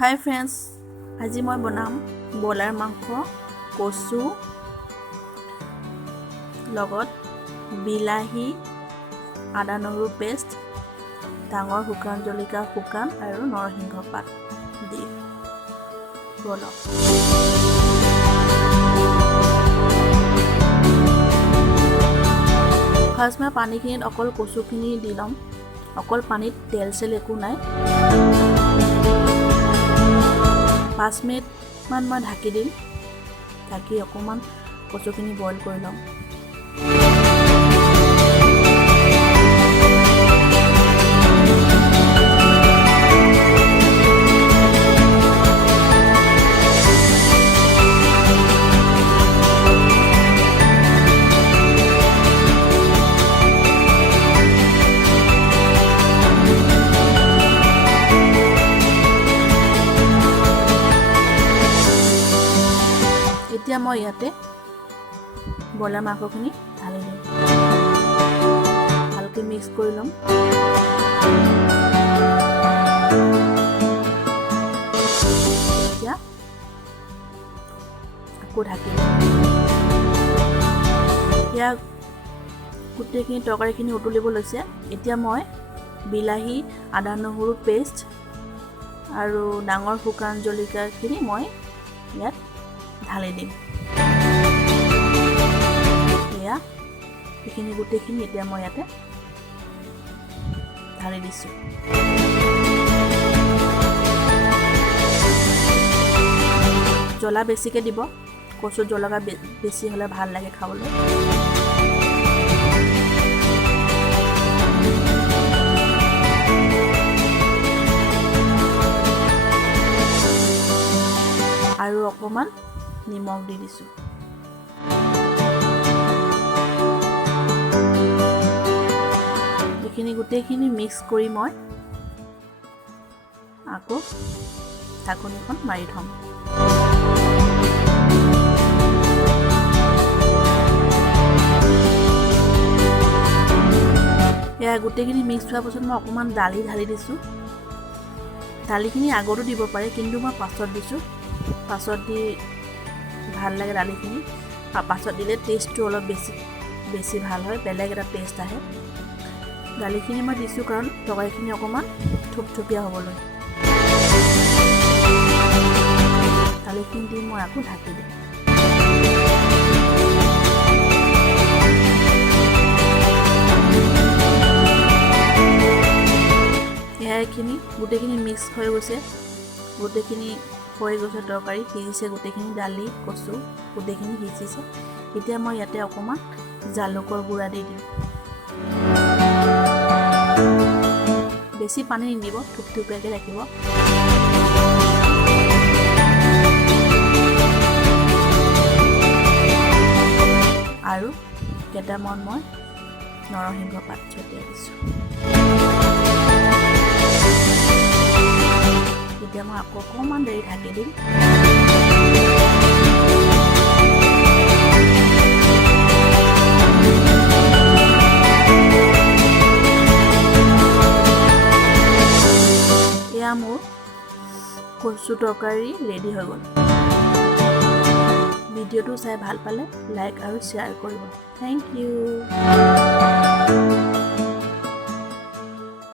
হাই friends, আজি মই বনাম ব্ৰইলাৰ মাংস, কচু লগত বিলাহী, আদা নহৰু পেষ্ট, ডাঙৰ শুকান জলকীয়া শুকান আৰু নৰসিংহ পাত দি বনাম। ফাৰ্ষ্ট মই পানীখিনিত অকল কচুখিনি দি ল'ম। অকল পানীত তেল চেল একো নাই। 5 মিনিটমান মই ঢাকি দিম। ঢাকি অকণমান কচুখিনি বইল কৰি ল'ম। এতিয়া মই ইয়াতে ব্ৰইলাৰ মাংসখিনি ঢালি দিম। ভালকৈ মিক্স কৰি ল'ম। এতিয়া আকৌ ঢাকি দিম। এতিয়া গোটেইখিনি তৰকাৰীখিনি উতলিব লৈছে। এতিয়া মই বিলাহী, আদা নহৰু পেষ্ট আৰু ডাঙৰ শুকান জলকীয়াখিনি মই ইয়াত ঢালি দিম। এয়া এইখিনি গোটেইখিনি এতিয়া মই ইয়াতে ঢালি দিছোঁ। জ্বলা বেছিকৈ দিব। কচুত জ্বলা বেছি হ'লে ভাল লাগে খাবলৈ। আৰু অকণমান নিমখ দি দিছোঁ। এইখিনি গোটেইখিনি মিক্স কৰি মই আকৌ ঢাকনিখন মাৰি থ'ম। এয়া গোটেইখিনি মিক্স হোৱাৰ পাছত মই অকণমান দালি ঢালি দিছোঁ। দালিখিনি আগতো দিব পাৰে, কিন্তু মই পাছত দিছোঁ। পাছত দি ভাল লাগে দালিখিনি। পাছত দিলে টেষ্টটো অলপ বেছি ভাল হয়, বেলেগ এটা টেষ্ট আহে। দালিখিনি মই দিছোঁ কাৰণ তৰকাৰীখিনি অকণমান থুপথুপীয়া হ'বলৈ। দালিখিনি দি মই আকৌ ঢাকি দিম। এইখিনি গোটেইখিনি মিক্স হৈ গৈছে। গোটেইখিনি হৈ গৈছে, তৰকাৰী সিজিছে, গোটেইখিনি দালি কচু গোটেইখিনি সিজিছে। এতিয়া মই ইয়াতে অকণমান জালুকৰ গুড়া দি দিম। বেছি পানী নিদিব, থুপথুপীয়াকৈ ৰাখিব। আৰু কেইটামান মই নৰসিংহ পাত ছটিয়াই দিছোঁ। এতিয়া মই আকৌ অকণমান দেৰি ঢাকি দিম। এয়া মোৰ কচু তৰকাৰী ৰেডি হৈ গ'ল। ভিডিঅ'টো চাই ভাল পালে লাইক আৰু শ্বেয়াৰ কৰিব। Thank U.